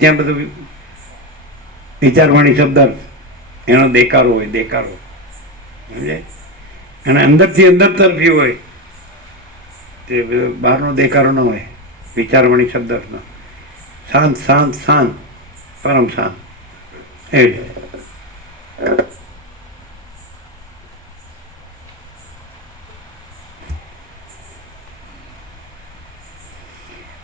ત્યાં બધું વિચારવાણી શબ્દ એનો દેકારો હોય, દેકારો સમજાય, અને અંદરથી અંદર તરફી હોય તે બહારનો દેકારો ન હોય. વિચારવાણી શબ્દનો શાંત શાંત શાંત પરમ શાંત એ જ.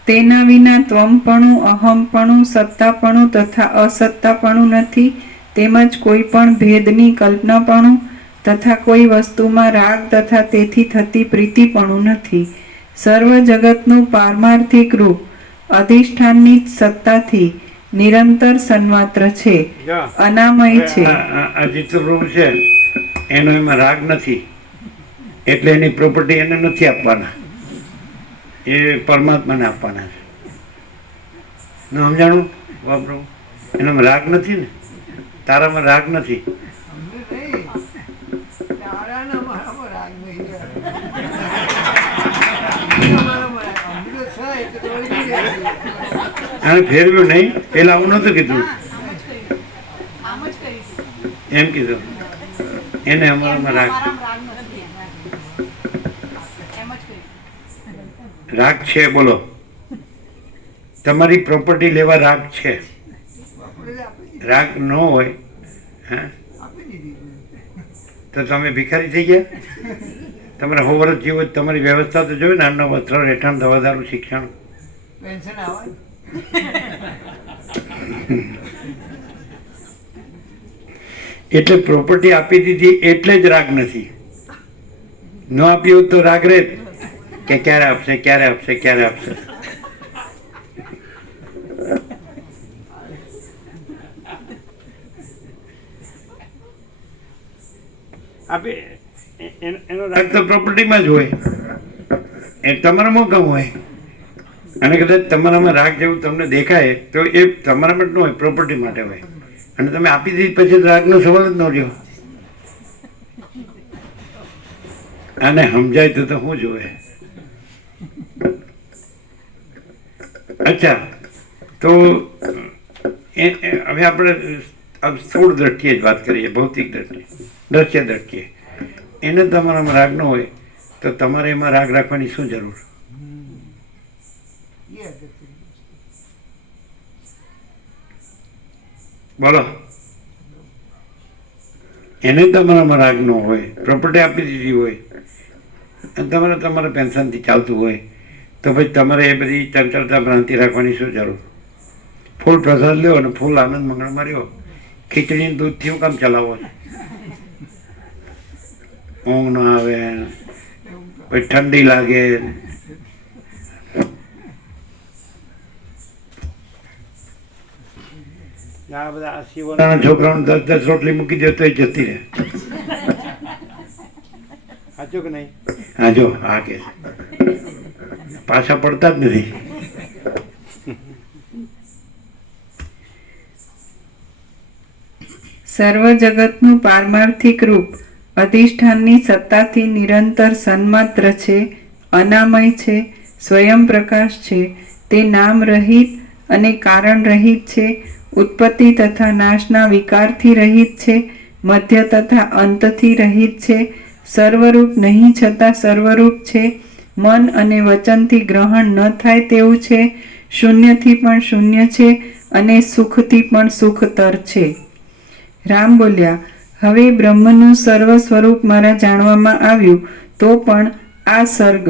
તેના વિના ત્વમપણું, અહમપણું, સત્તાપણું તથા અસત્તાપણું નથી. તેમજ કોઈ પણ ભેદની કલ્પનાપણું તથા કોઈ વસ્તુમાં રાગ તથા તેથી થતી પ્રીતિપણું નથી. સર્વ જગતનું પારમાર્થિક રૂપ અધિષ્ઠાનની સત્તાથી નિરંતર સન્માત્ર છે, અનામય છે. આ ચિત્રરૂપ છે એનો એમાં રાગ નથી, એટલે એની પ્રોપર્ટી એને નથી આપવાના, એ પરમાત્માને આપવાના છે. ન સમજાણું વાપરું? એનામાં રાગ નથી ને, તારામાં રાગ નથી. આને ફેરવ્યું નહીં, પેલા આવું નતું કીધું, એમ કીધું એને અમારામાં રાગ. રાગ છે, બોલો. તમારી પ્રોપર્ટી લેવા રાગ છે. રાગ ન હોય હા તો તમે ભિખારી થઈ ગયા. તમારે 100 વર્ષ જીવો, તમારી વ્યવસ્થા તો જોયું ને, અન્ન વસ્ત્ર રહેઠાણ દવાદારું શિક્ષણ એટલે પ્રોપર્ટી આપી દીધી એટલે જ રાગ નથી. ન આપ્યું તો રાગ રહે કે ક્યારે આપશે, ક્યારે આપશે, ક્યારે આપશે. આપે એનો રાગ તો પ્રોપર્ટીમાં જ હોય, એ તમારામાં કેમ હોય? અને કદાચ તમારામાં રાગ જેવું તમને દેખાય તો એ તમારા માટે ન હોય, પ્રોપર્ટી માટે હોય. અને તમે આપી દીધી પછી રાગનો સવાલ જ ન રહ્યો. આને સમજાય તો શું જોવે? અચ્છા, તો હવે આપણે સ્થૂળ દ્રષ્ટિએ જ વાત કરીએ, ભૌતિક દ્રષ્ટિએ, દ્રશ્ય દ્રષ્ટિએ. એને તમારામાં રાગ ન હોય તો તમારે એમાં રાગ રાખવાની શું જરૂર? બોલો. એને તમારામાં રાગ ન હોય, પ્રોપર્ટી આપી દીધી હોય અને તમારે તમારા પેન્શનથી ચાલતું હોય તો પછી તમારે એ બધી ચંચળતા ભ્રાંતિ રાખવાની શું જરૂર? ફૂલ પ્રસાદ લ્યો અને ફૂલ આનંદ મંગળમાં રહ્યો. ખીચડીનું દૂધથી હું કામ ચલાવો છો? ઊંઘ ન આવે, પછી ઠંડી લાગે. આ બધા શિવના છોકરાઓને 10-10 રોટલી મૂકી દે તો એ જતી રહે. સાચું કે નહીં? હા, જો આ કે પાછા પડતા જ નથી. સર્વ જગતનું પારમાર્થિક રૂપ અધિષ્ઠાનની સત્તાથી નિરંતર સન્માત્ર છે, અનામય છે, સ્વયં પ્રકાશ છે. તે નામ રહિત અને કારણ રહિત છે, ઉત્પત્તિ તથા નાશના વિકારથી રહિત છે, મધ્ય તથા અંતથી રહિત છે, સર્વરૂપ નહીં છતાં સર્વરૂપ છે, મન અને વચનથી ગ્રહણ ન થાય તેવું છે, શૂન્યથી પણ શૂન્ય છે અને સુખથી પણ સુખતર છે. રામ બોલ્યા, હવે બ્રહ્મનું સર્વ સ્વરૂપ મારા જાણવામાં આવ્યું, તો પણ આ સર્ગ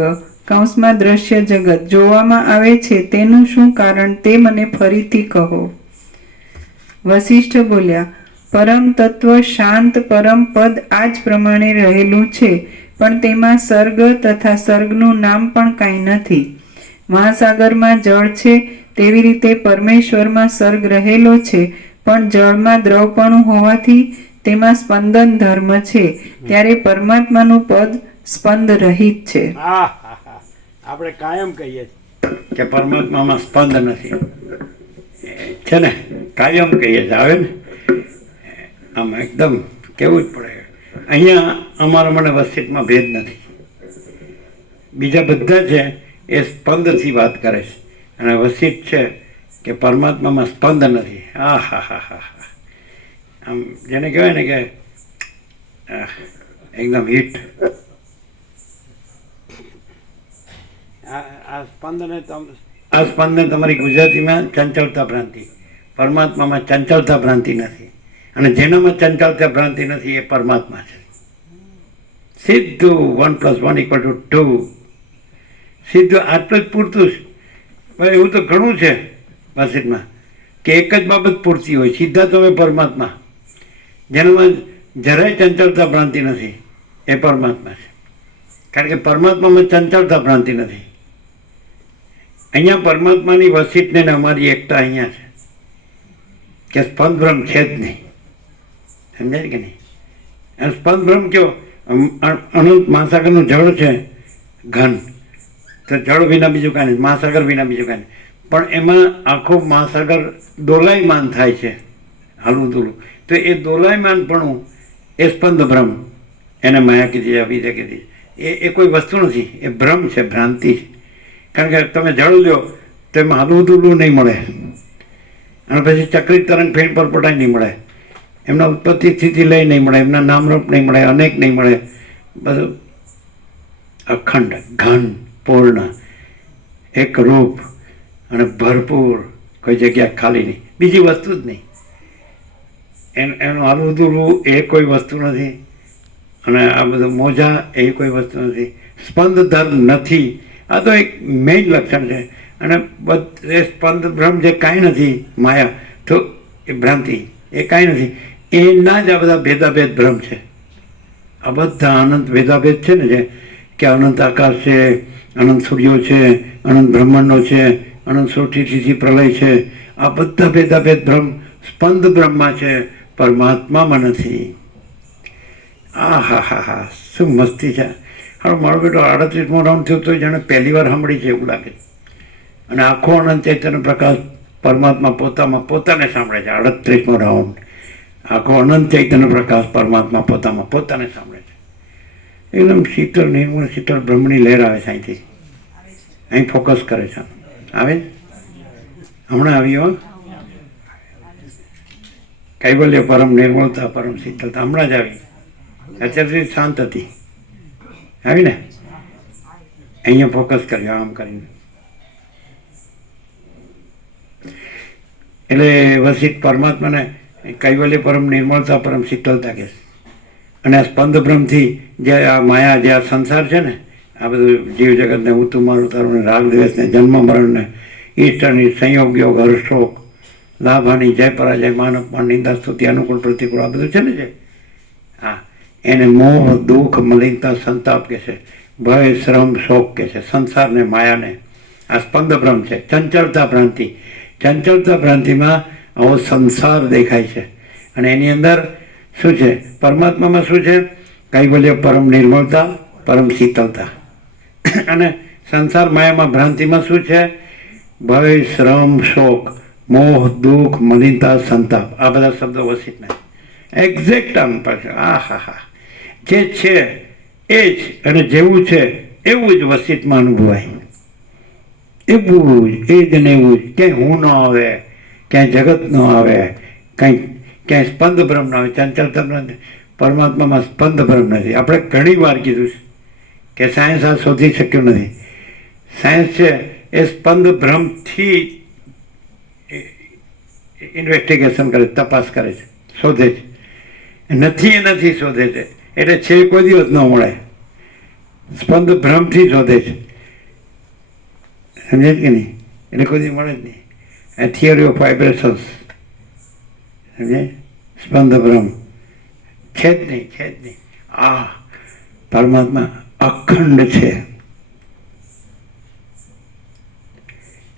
કૌંસમાં દ્રશ્ય જગત જોવામાં આવે છે તેનું શું કારણ તે મને ફરીથી કહો. વશિષ્ઠ બોલ્યા, પરમ તત્વ શાંત પરમ પદ આ જ પ્રમાણે રહેલું છે, પણ તેમાં સર્ગ તથા સર્ગનું નામ પણ કાંઈ નથી. મહાસાગરમાં જળ છે તેવી રીતે પરમેશ્વરમાં સર્ગ રહેલો છે, પણ જળમાં દ્રવપણું હોવાથી તેમાં સ્પંદન ધર્મ છે, ત્યારે પરમાત્માનું પદ સ્પંદ રહિત છે. આપણે કાયમ કહીએ કે પરમાત્મામાં સ્પંદ નથી, છે ને? કાયમ કહીએ છીએ, આવે ને આમ એકદમ કેવું જ પડે. અહીંયા અમારા મને વસ્તિકમાં ભેદ નથી. બીજા બધા છે એ સ્પંદથી વાત કરે છે, અને વસિત છે કે પરમાત્મામાં સ્પંદ નથી. આ હા હા હા હા, આમ જેને કહેવાય ને કે એકદમ હિટ. આ સ્પંદને તમારી ગુજરાતીમાં ચંચળતા ભ્રાંતિ, પરમાત્મામાં ચંચળતા ભ્રાંતિ નથી. અને જેનામાં ચંચળતા ભ્રાંતિ નથી એ પરમાત્મા છે. સીધું 1+1=2. સીધું આટલું જ પૂરતું છે. ભાઈ એવું તો ઘણું છે વાસિતમાં કે એક જ બાબત પૂરતી હોય. સીધા તો હવે પરમાત્મા, જેનામાં જરાય ચંચળતા ભ્રાંતિ નથી એ પરમાત્મા છે. કારણ કે પરમાત્મામાં ચંચળતા ભ્રાંતિ નથી. અહીંયા પરમાત્માની વસિતને ને અમારી એકતા અહીંયા છે કે સ્પંદ બ્રહ્મ છે જ નહીં. સમજાય કે નહીં? અને સ્પંદ બ્રહ્મ કયો? અનંત મહાસાગરનું જળ છે ઘન, તો જળ વિના બીજું કાંઈ નહીં, મહાસાગર વિના બીજું કાંઈ નહીં. પણ એમાં આખો મહાસાગર દોલાયમાન થાય છે, હાલવું દોલું. તો એ દોલાયમાનપણું એ સ્પંદ બ્રહ્મ, એને માયા કીધી, અવિદ્યા કીધી. એ કોઈ વસ્તુ નથી, એ ભ્રમ છે, ભ્રાંતિ છે. કારણ કે તમે જળ લ્યો તો એમાં હાલવું દોલવું નહીં મળે, અને પછી ચક્રિત તરંગ ફેણ પર પટાઈ નહીં મળે, એમના ઉત્પત્તિ સ્થિતિ લઈ નહીં મળે, એમના નામરૂપ નહીં મળે, અનેક નહીં મળે. બધું અખંડ, ઘન, પૂર્ણ, એક રૂપ અને ભરપૂર, કોઈ જગ્યા ખાલી નહીં, બીજી વસ્તુ જ નહીં. એનું હાલવું દોલવું એ કોઈ વસ્તુ નથી. અને આ બધું મોજા એ કોઈ વસ્તુ નથી. સ્પંદ ધર્મ નથી. આ તો એક મેઇન લક્ષણ છે. અને એ સ્પંદ બ્રહ્મ જે કાંઈ નથી, માયા, તો એ ભ્રાંતિ, એ કાંઈ નથી. એના જ આ બધા ભેદાભેદ ભ્રમ છે. આ બધા અનંત ભેદાભેદ છે ને, જે કે અનંત આકાશ છે, અનંત સૂર્યો છે, અનંત બ્રહ્માંડો છે, અનંત સૃષ્ટિથી પ્રલય છે. આ બધા ભેદાભેદ ભ્રમ સ્પંદ બ્રહ્મમાં છે, પરમાત્મામાં નથી. આ હા હા હા, શું મસ્તી છે. હવે મારો બેટો 38મો રાઉન્ડ થયો તો જાણે પહેલી વાર સાંભળી છે એવું લાગે. અને આખો અનંત ચૈતન્ય પ્રકાશ પરમાત્મા પોતાને સાંભળે છે. 38મો રાઉન્ડ આખો અનંત ચૈતન્ય પ્રકાશ પરમાત્મા પોતાને સાંભળે છે. એકદમ શીતળ, નિર્મળ શીતળ બ્રહ્મની લહેર આવે છે અહીંથી. અહીં ફોકસ કરે છે. આવે હમણાં આવ્યો કૈવલ્ય, પરમ નિર્મળતા, પરમ શીતળતા હમણાં જ આવી. અત્યારથી શાંત હતી, આવી ને અહીંયા ફોકસ કર્યો આમ કરીને. એટલે વસિત પરમાત્માને કૈવલ્ય, પરમ નિર્મળતા, પરમ શીતળતા કહે છે. અને આ સ્પંદ બ્રહ્મથી જે આ માયા, જે આ સંસાર છે ને, આ બધું જીવ જગતને, હું તું મારું તારું, રાગ દ્વેષને, જન્મ મરણને, ઈષ્ટ અનિષ્ટ, સંયોગ યોગ, હર્ષોક, લાભ હાનિ, જય પરાજય, માન અપમાન, નિંદા સ્તુતિ, અનુકૂળ પ્રતિકૂળ, આ બધું છે ને જે, હા, એને મોહ, દુઃખ, મલિનતા, સંતાપ કહે છે. ભય, શ્રમ, શોક કહે છે. સંસારને, માયાને આ સ્પંદ બ્રહ્મ છે. ચંચળતા ભ્રાંતિ, ચંચળતા ભ્રાંતિમાં આવો સંસાર દેખાય છે. અને એની અંદર શું છે? પરમાત્મામાં શું છે? કૈવલ્ય, પરમ નિર્મળતા, પરમ શીતળતા. અને સંસાર માયામાં, ભ્રાંતિમાં શું છે? ભય, શ્રમ, શોક, મોહ, દુઃખ, મલિનતા, સંતાપ. આ બધા શબ્દો વસિતના એક્ઝેક્ટ આમ પાસે. આ હા હા, જે છે એ જ, અને જેવું છે એવું જ વસિતમાં અનુભવાય. એવું જ, એ જ ને એવું જ. ક્યાંય હું ન આવે, ક્યાંય જગત ન આવે, ક્યાંય સ્પંદ બ્રહ્મ ન આવે, ચંચળતા બ્રહ્મ. પરમાત્મામાં સ્પંદ બ્રહ્મ નથી. આપણે ઘણી વાર કીધું છે કે સાયન્સ આ શોધી શક્યું નથી. સાયન્સ છે એ સ્પંદ બ્રહ્મથી ઇન્વેસ્ટિગેશન કરે, તપાસ કરે છે, શોધે છે. નથી શોધે છે. એટલે છે કોઈ દિવસ ન મળે. સ્પંદ બ્રહ્મથી શોધે છે. સમજે કે નહીં? એટલે કોઈ દિવસ મળે જ નહીં. આ થિયરી ઓફ વાઇબ્રેશન્સ, સમજે? સ્પંદ બ્રહ્મ છે જ નહીં. આ પરમાત્મા અખંડ છે.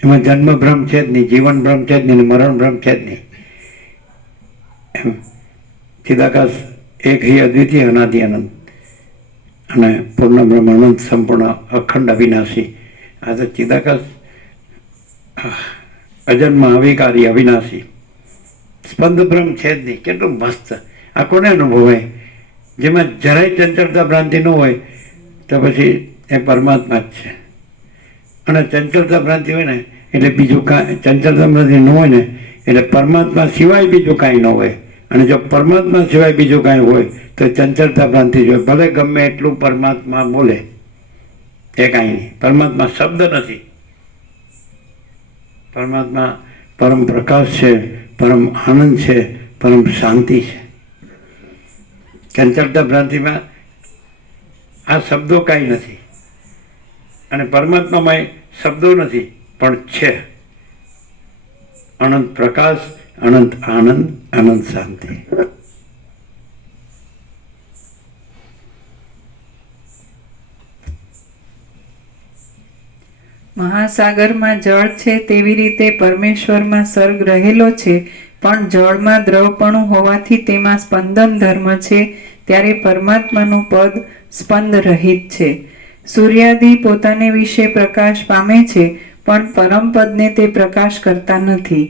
એમાં જન્મ ભ્રમ છે જ નહીં, જીવન ભ્રમ છે જ નહીં, મરણ ભ્રમ છે જ નહીં. એમ ચિદાકાશ એક હિ અદ્વિતીય, અનાદિ અનંત, અને પૂર્ણ બ્રહ્મ, અનંત, સંપૂર્ણ, અખંડ, અવિનાશી. આ તો ચિદાકાશ અજન્મ, અવિકારી, અવિનાશી. સ્પંદ બ્રહ્મ છે જ નહીં. કેટલું મસ્ત! આ કોને અનુભવાય? જેમાં જરાય ચંચળતા ભ્રાંતિ ન હોય તો પછી એ પરમાત્મા જ છે. અને ચંચળતા ભ્રાંતિ હોય ને એટલે બીજું કાંઈ ચંચળતા ભ્રાંતિ ન હોય ને એટલે પરમાત્મા સિવાય બીજું કાંઈ ન હોય. અને જો પરમાત્મા સિવાય બીજું કાંઈ હોય તો ચંચળતા ભ્રાંતિ જ હોય. ભલે ગમે એટલું પરમાત્મા બોલે એ કાંઈ નહીં. પરમાત્મા શબ્દ નથી. પરમાત્મા પરમ પ્રકાશ છે, પરમ આનંદ છે, પરમ શાંતિ છે. ચંચળતા ભ્રાંતિમાં આ શબ્દો કાંઈ નથી અને પરમાત્મામાં શબ્દો નથી પણ છે અનંત પ્રકાશ, અનંત આનંદ, અનંત શાંતિ. મહાસાગરમાં જળ છે તેવી રીતે પરમેશ્વરમાં સર્ગ રહેલો છે, પણ જળમાં દ્રવપણું હોવાથી તેમાં સ્પંદન ધર્મ છે, ત્યારે પરમાત્માનું પદ સ્પંદ રહિત છે. સૂર્યાદિ પોતાને વિશે પ્રકાશ પામે છે, પણ પરમપદને તે પ્રકાશ કરતા નથી.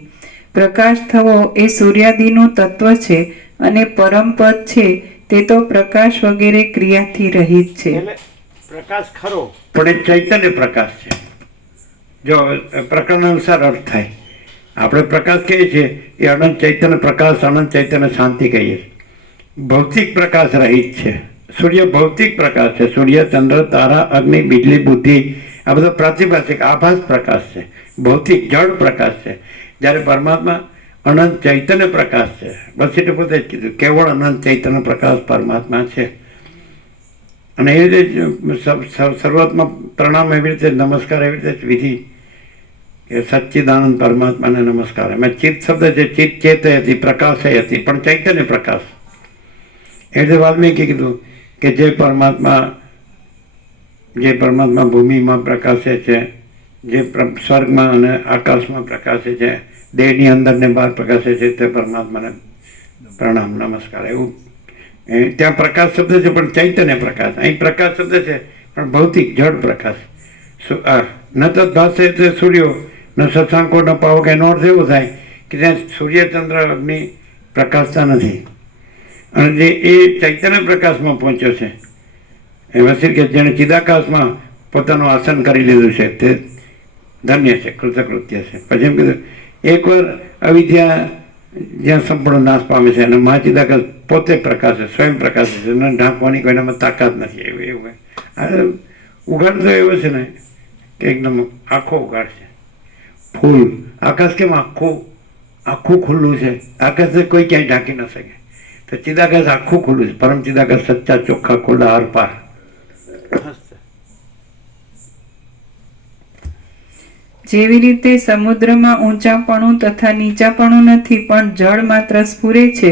પ્રકાશ થવો એ સૂર્યાદિનું તત્વ છે અને પરમપદ છે તે તો પ્રકાશ વગેરે ક્રિયાથી રહિત છે. પ્રકાશ ખરો પણ એ ચૈતન્ય પ્રકાશ છે. જો પ્રકરણ અનુસાર અર્થ થાય. આપણે પ્રકાશ કહીએ છીએ એ અનંત ચૈતન્ય પ્રકાશ, અનંત ચૈતન્ય શાંતિ કહીએ છીએ. ભૌતિક પ્રકાશ રહિત છે. સૂર્ય ભૌતિક પ્રકાશ છે. સૂર્ય, ચંદ્ર, તારા, અગ્નિ, બીજળી, બુદ્ધિ આ બધો પ્રાતિભાષિક આભાસ પ્રકાશ છે, ભૌતિક જળ પ્રકાશ છે. જ્યારે પરમાત્મા અનંત ચૈતન્ય પ્રકાશ છે. બસ એટલે પોતે જ કીધું કેવળ અનંત ચૈતન્ય પ્રકાશ પરમાત્મા છે. અને એ રીતે શરૂઆતમાં પ્રણામ એવી રીતે, નમસ્કાર એવી રીતે વિધિ કે સચ્ચિદાનંદ પરમાત્માને નમસ્કાર. એમાં ચિત્ત શબ્દ છે, ચિત્ત ચેત હતી, પ્રકાશ હતી, પણ ચૈતન્ય પ્રકાશ. એ રીતે વાલ્મીકી કીધું કે જે પરમાત્મા ભૂમિમાં પ્રકાશે છે, જે સ્વર્ગમાં અને આકાશમાં પ્રકાશે છે, દેહની અંદર ને બહાર પ્રકાશે છે, તે પરમાત્માને પ્રણામ નમસ્કાર. એવું ત્યાં પ્રકાશ શબ્દ છે પણ ચૈતન્ય પ્રકાશ. અહીં પ્રકાશ શબ્દ છે પણ ભૌતિક જળ પ્રકાશ. ન તદ્ભાસે એટલે સૂર્યો ન શશાંકો ન પાવો કે એનો અર્થ એવો થાય કે ત્યાં સૂર્ય, ચંદ્ર, અગ્નિ પ્રકાશતા નથી. અને જે એ ચૈતન્ય પ્રકાશમાં પહોંચ્યો છે એ વસીર કે જેણે ચિદાકાશમાં પોતાનું આસન કરી લીધું છે તે ધન્ય છે, કૃતકૃત્ય છે. પછી એમ કીધું એકવાર અવિદ્યા જ્યાં સંપૂર્ણ નાશ પામે છે અને મહાચિદાકાશ પોતે પ્રકાશ છે, સ્વયં પ્રકાશ છે, એને ઢાંકવાની કોઈનામાં તાકાત નથી. એવું ઉઘાડ તો એવો છે ને કે એકદમ આખો ઉઘાડ છે. ફૂલ આકાશ કેમ આખું ખુલ્લું છે. આકાશને કોઈ ક્યાંય ઢાંકી ન શકે. તો ચિદાકાશ આખું ખુલ્લું છે. પરમ ચિદાકાશ સચ્ચા ચોખ્ખા ખુલ્લા હરપાર. જેવી રીતે સમુદ્રમાં ઊંચાપણું તથા નીચાપણું નથી પણ જળ માત્ર સ્ફુરે છે,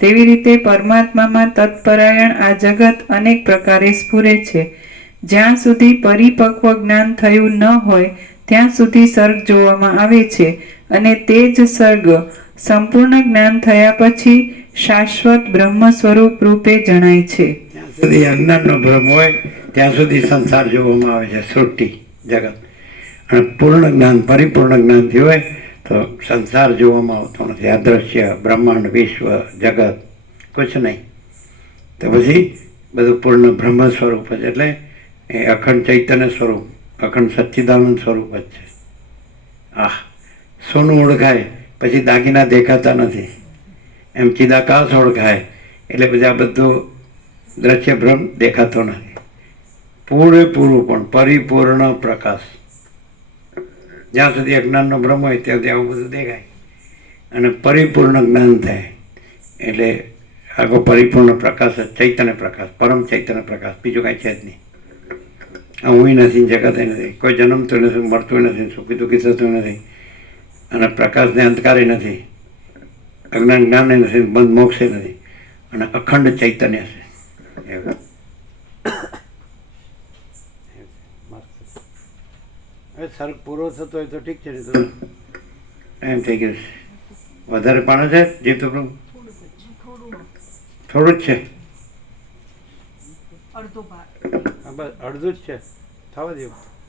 તેવી રીતે પરમાત્મામાં તત્પરાયણ આ જગત અનેક પ્રકારે સ્ફુરે છે. જ્યાં સુધી પરિપક્વ જ્ઞાન થયું ન હોય ત્યાં સુધી સર્ગ જોવામાં આવે છે અને તે જ સર્ગ સંપૂર્ણ જ્ઞાન થયા પછી શાશ્વત બ્રહ્મ સ્વરૂપ રૂપે જણાય છે. જ્યાં સુધી અજ્ઞાનનો ભ્રમ હોય ત્યાં સુધી સંસાર જોવામાં આવે છે, સૃષ્ટિ જગત. અને પૂર્ણ જ્ઞાન, પરિપૂર્ણ જ્ઞાન થયું હોય તો સંસાર જોવામાં આવતો નથી. અદ્રશ્ય બ્રહ્માંડ, વિશ્વ, જગત કુછ નહીં. તો પછી બધું પૂર્ણ બ્રહ્મ સ્વરૂપ જ, એટલે એ અખંડ ચૈતન્ય સ્વરૂપ, અખંડ સચ્ચિદાનંદ સ્વરૂપ જ છે. સોનું ઓળખાય પછી દાગીના દેખાતા નથી, એમ ચિદાકાશ ઓળખાય એટલે પછી આ બધું દ્રશ્ય ભ્રમ દેખાતો નથી. પૂરેપૂરું પણ પરિપૂર્ણ પ્રકાશ. જ્યાં સુધી અજ્ઞાનનો ભ્રમ હોય ત્યાં સુધી આવું બધું દેખાય અને પરિપૂર્ણ જ્ઞાન થાય એટલે આખો પરિપૂર્ણ પ્રકાશ જ ચૈતન્ય પ્રકાશ, પરમ ચૈતન્ય પ્રકાશ. બીજું કાંઈ છે જ નહીં. આ હું નથી, જગત નથી, કોઈ જન્મતું નથી, મરતું નથી, સુખી દુઃખી થતું નથી અને પ્રકાશને અંધકારે નથી, અજ્ઞાન જ્ઞાને નથી, બંધ મોક્ષે નથી અને અખંડ ચૈતન્ય છે. સર્ગ પૂરો થતો હોય તો ઠીક છે, તો એમ થઈ ગયું છે. વધારે પાણી છે જીવ તો થોડું જ છે, બસ અડધું જ છે. થવા દો,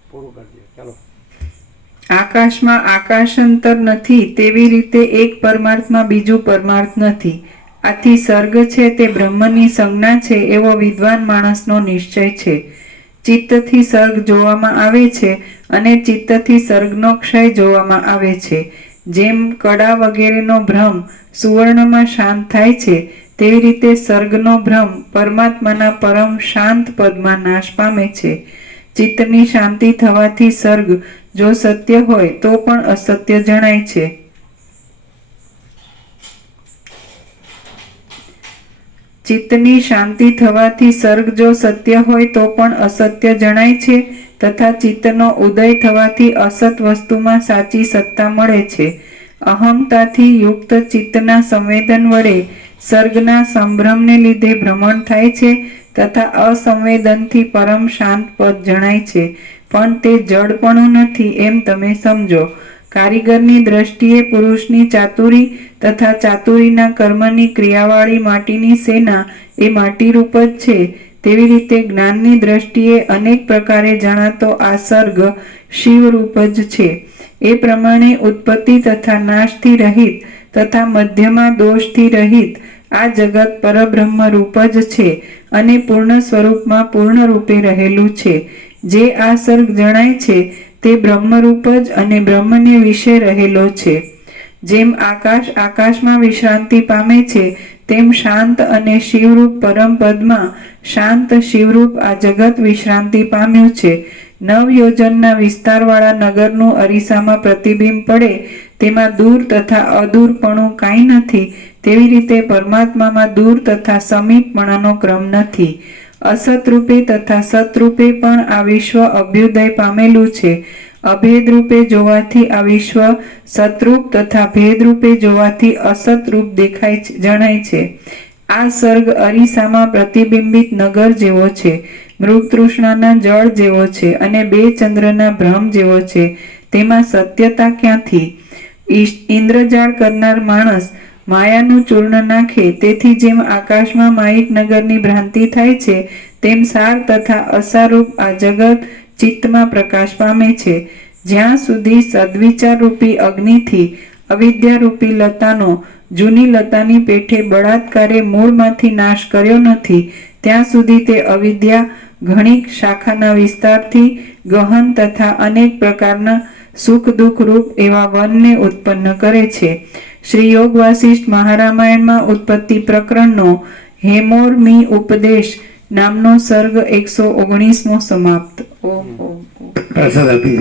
પૂરું કરી દો. ચાલો. આકાશમાં આકાશાંતર નથી તેવી રીતે એક પરમાર્થમાં બીજું પરમાર્થ નથી. આથી સર્ગ છે તે બ્રહ્મની સંજ્ઞા છે એવો વિદ્વાન માણસનો નિશ્ચય છે. ચિત્તથી સર્ગ જોવામાં આવે છે અને ચિત્તથી સર્ગનો ક્ષય જોવામાં આવે છે. જેમ કડા વગેરેનો ભ્રમ સુવર્ણમાં શાંત થાય છે, તેવી રીતે સર્ગનો ભ્રમ પરમાત્માના પરમ શાંત પદમાં નાશ પામે છે. ચિત્તની શાંતિ થવાથી સર્ગ જો સત્ય હોય તો પણ અસત્ય જણાય છે. ચિત્તની શાંતિ થવાથી સર્ગ જો સત્ય હોય તો પણ અસત્ય જણાય છે, તથા ચિત્તનો ઉદય થવાથી અસત વસ્તુમાં સાચી સત્તા મળે છે. અહમતાથી યુક્ત ચિત્તના સંવેદન વડે સર્ગના સંભ્રમને લીધે ભ્રમણ થાય છે, તથા અસંવેદનથી પરમ શાંત પદ જણાય છે. પણ તે જડપણું નથી એમ તમે સમજો. કારીગરની દ્રષ્ટિએ પુરુષની ચાતુરી તથા ચાતુરીના કર્મની ક્રિયાવાળી માટીની સેના એ માટીરૂપ જ છે, તેવી રીતે જ્ઞાનની દ્રષ્ટિએ અનેક પ્રકારે જણાતો આ સર્ગ શિવરૂપ જ છે. એ પ્રમાણે ઉત્પત્તિ તથા નાશથી રહિત તથા મધ્યમાં દોષથી રહિત આ જગત પરબ્રહ્મ રૂપ જ છે અને પૂર્ણ સ્વરૂપમાં પૂર્ણ રૂપે રહેલું છે. જે આ સર્ગ જણાય છે તે બ્રહ્મરૂપ જ અને બ્રહ્મને વિશે રહેલો છે. જેમ આકાશ આકાશમાં વિશ્રાંતિ પામે છે, તેમ શાંત અને શિવરૂપ પરમ પદમાં શાંત શિવરૂપ આ જગત વિશ્રાંતિ પામ્યું છે. 9 યોજનના વિસ્તારવાળા નગરનું અરીસામાં પ્રતિબિંબ પડે તેમાં દૂર તથા અદૂરપણું કાંઈ નથી, તેવી રીતે પરમાત્મામાં દૂર તથા સમીપપણાનો ક્રમ નથી. અસતરૂપે તથા સતરૂપે પણ આ વિશ્વ અભ્યુદય પામેલું છે. અભેદરૂપે જોવાથી આ વિશ્વ સતરૂપ તથા ભેદરૂપે જોવાથી અસતરૂપ જણાય છે. આ સર્ગ અરીસામાં પ્રતિબિંબિત નગર જેવો છે, મૃગતૃષ્ણાના જળ જેવો છે અને 2 ચંદ્રના ભ્રમ જેવો છે. તેમાં સત્યતા ક્યાંથી? ઇન્દ્રજાળ કરનાર માણસ માયાનું ચૂર્ણ નાખે તેથી જેમ આકાશમાં માયિક નગરની ભ્રાંતિ થાય છે, તેમ સાર તથા અસારરૂપ આ જગત ચિત્તમાં પ્રકાશ પામે છે. જ્યાં સુધી સદ્વિચારરૂપી અગ્નિથી અવિદ્યારૂપી લતાનો જૂની લતાની પેઠે બળાત્કારે મૂળમાંથી નાશ કર્યો નથી, ત્યાં સુધી તે અવિદ્યા ઘણી શાખાના વિસ્તારથી ગહન તથા અનેક પ્રકારના સુખ દુઃખ રૂપ એવા વનને ઉત્પન્ન કરે છે. શ્રી યોગ વાસિષ્ઠ મહારામાયણમાં ઉત્પત્તિ પ્રકરણનો હેમોરમી ઉપદેશ નામનો સર્ગ 119મો સમાપ્ત. ઓમ ઓમ પ્રસાદ આપી.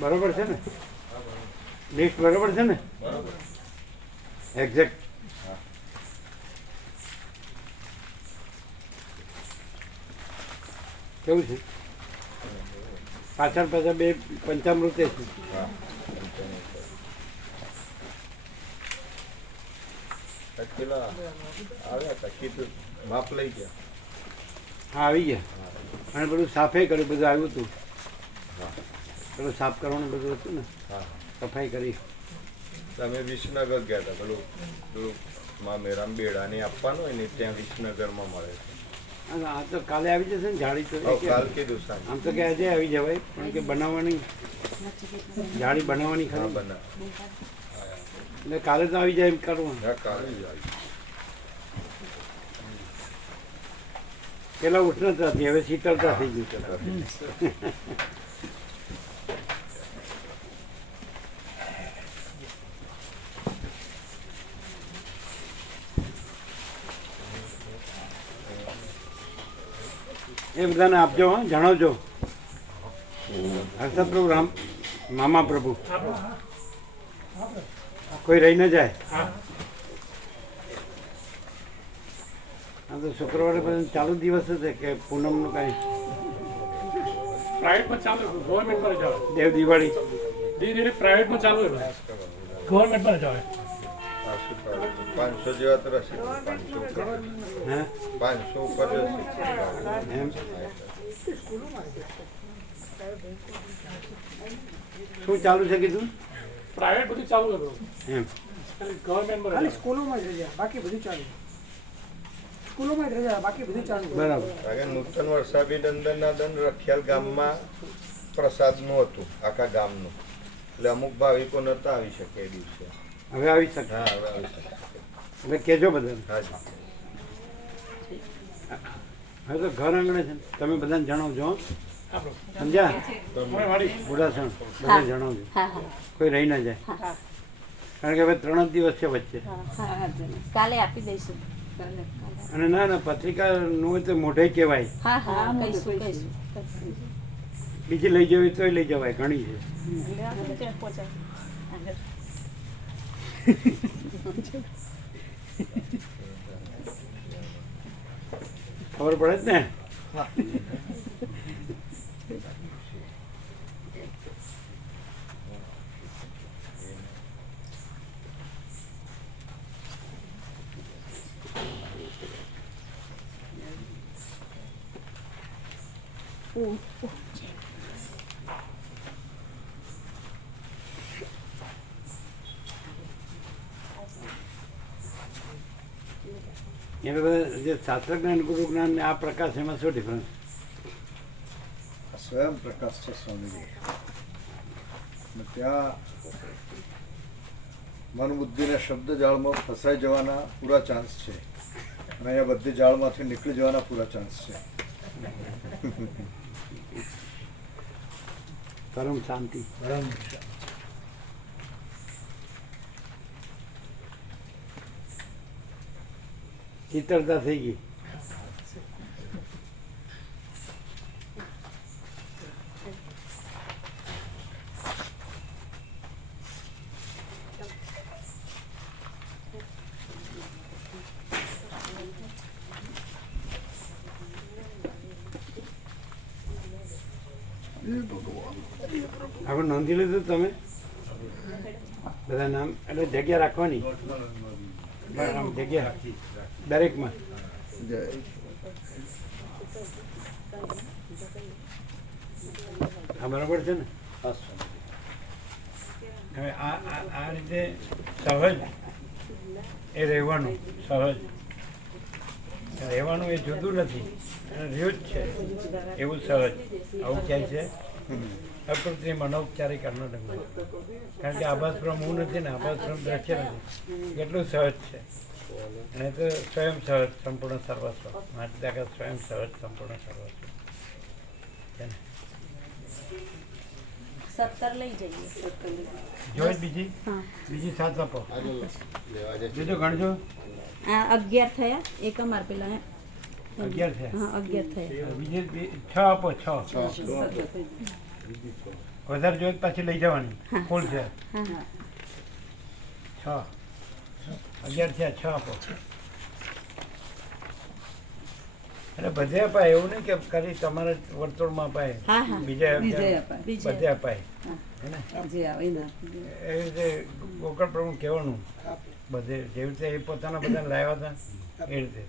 બરોબર છે ને? લિસ્ટ બરોબર છે ને? એક્ઝેક્ટ. કેવું છે? પાછળ 2 પંચામૃતે છે. માપ લઈ ગયા. હા, આવી ગયા. અને બધું સાફે કર્યું, બધું આવ્યું હતું. પેલું સાફ કરવાનું બધું હતું ને, હા સફાઈ કરી. તમે વિસનગર ગયા હતા પેલું પેલું મામેરામ બેડાને આપવાનું હોય ને ત્યાં વિસનગરમાં મળે છે. આ તો કાલે આવી જશે ને જાળી તો હવે કાલ કીધું સાંજે. આમ તો કે આજે આવી જવાય પણ કે બનાવવાની જાળી બનાવવાની હા ખરી બનાવ એટલે કાલે તો આવી જાય એમ કરવું. હા કાલે જ આવી. પેલા ઉષ્ણતા હતી હવે શીતળતા થઈ ગઈ છે. એ બધાને આપજો, હા, જણાવજો. હર્ષદ પ્રભુ, રામ મામા પ્રભુ, કોઈ રહી ન જાય. હા તો શુક્રવારે પછી ચાલુ દિવસ છે કે પૂનમનું કાંઈ પ્રાઇવેટમાં ચાલુ ગવર્મેન્ટમાં જ આવે દેવ દિવાળી ધીરે ધીરે પ્રાઇવેટમાં ચાલુ હોય ગવર્મેન્ટમાં જ આવે 500 જેવા તો રહેશે. 500 ઉપર હે 500 ઉપર રહેશે. એમ શું ચાલુ છે કીધું પ્રાઇવેટ બધું ચાલુ હોય એમ ગવર્મેન્ટમાં ખાલી સ્કૂલોમાં જ રજા બાકી બધું ચાલુ સ્કૂલોમાં જ રજા બાકી બધું ચાલુ બરાબર. કારણ કે નૂતન વર્ષાભિનંદનના દંડ રખિયાલ ગામમાં પ્રસાદનું હતું આખા ગામનું, એટલે અમુક ભાવિકો નહોતા આવી શકે એ દિવસે. હવે આવી શકે હા હવે આવી શકે. એટલે કહેજો બધાને. હાજી હવે તો ઘર આંગણે છે ને. તમે બધાને જણાવજો, હો. આપણું સમજ્યા? વાડી બુઢાસણ બધા જણાવજો, કોઈ રહી ના જાય. કારણ કે હવે 3 જ દિવસ છે વચ્ચે. કાલે આપી દઈશું. અને ના ના પત્રિકાનું હોય તો મોઢે કહેવાય, હા હા કહીશું કહીશું બીજી લઈ જવી તોય લઈ જવાય, ઘણી છે. ખબર પડે જ ને. એ બધા જે શાસ્ત્ર જ્ઞાન ગુરુ જ્ઞાન ને આ પ્રકાશ એમાં શું ડિફરન્સ? સ્વયં પ્રકાશ છે સ્વામીજી. અને ત્યાં મન બુદ્ધિને શબ્દ જાળમાં ફસાઈ જવાના પૂરા ચાન્સ છે, અને અહીંયા બધી જાળમાંથી નીકળી જવાના પૂરા ચાન્સ છે. પરમ શાંતિ. શીતળતા થઈ ગઈ. આપણે નોંધી લીધું તમે બધા નામ, એટલે જગ્યા રાખવાની આમ જગ્યા દરેકમાં. હા બરાબર છે ને. હવે આ રીતે સહજ એ રહેવાનું, સહજ રહેવાનું એ જુદું નથી, રહ્યું જ છે એવું સહજ. આવું ક્યાંય છે પ્રકૃતિ મનોપચારિક અન્નદંડ. કારણ કે આભાસક્રમ હું નથી ને, આભાસક્રમ દ્રશ્ય નથી, કેટલું સહજ છે. અને તો સ્વયં સહજ સંપૂર્ણ સર્વસ્વ, માટે ત્યાં સ્વયં સહજ સંપૂર્ણ સર્વસ્વ છે ને. 17 લઈ જઈએ. જોઈ બીજી હા. બીજી 7 આપો, લેવા જશે. બીજું ગણજો. આ 11 થયા, એક અમાર પેલા 11 થયા. હા 11 થયા. બીજી 6 આપો, 6 વધારે જોઈએ તો પાછી લઈ જવાની, ફૂલ છે. હા 6 11 થયા, 6 આપો. એટલે બધે અપાય, એવું નહીં કે ખાલી તમારા વર્તુળમાં અપાય, હા હા બીજા બીજે બધે અપાય. હે ને? એ રીતે ગોકળ પ્રભુ કહેવાનું બધે, જેવી રીતે એ પોતાના બધાને લાવ્યા હતા એ રીતે.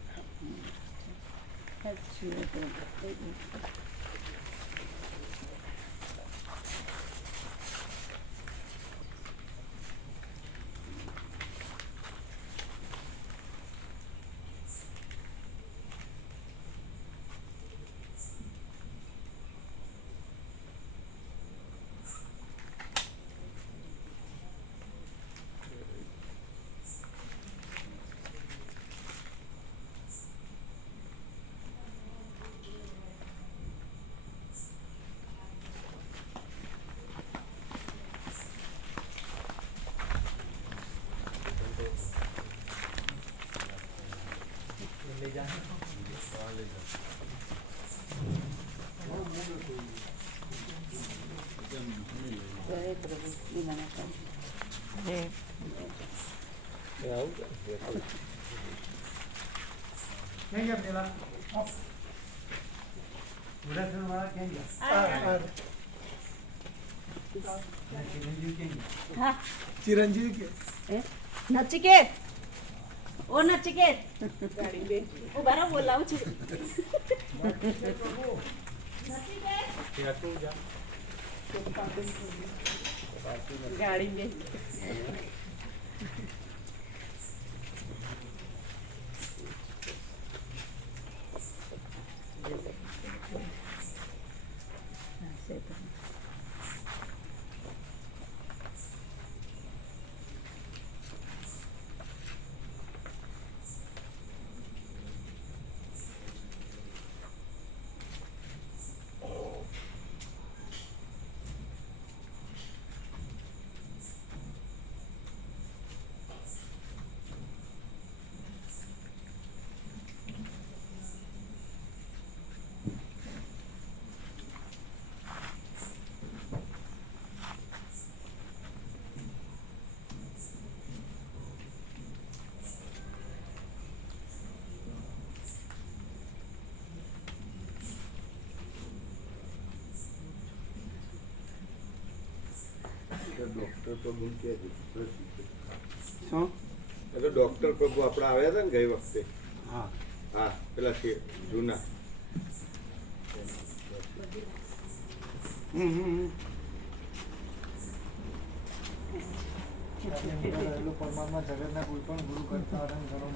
ક્યાં ગયા પેલા વાળા ક્યાં ગયા હા ચિરંજીવી કે નચિકેત ઓ નચિકેત ઉભા રહો બોલાવું છું ગાડી બે ડોક્ટર પ્રભુ કે શું ડોક્ટર પ્રભુ આપણે આવ્યા હતા ને ગઈ વખતે હા હા પેલા છે જૂના પરમાત્મા જગતના કોઈ પણ ગુરુ કરતા ઘણો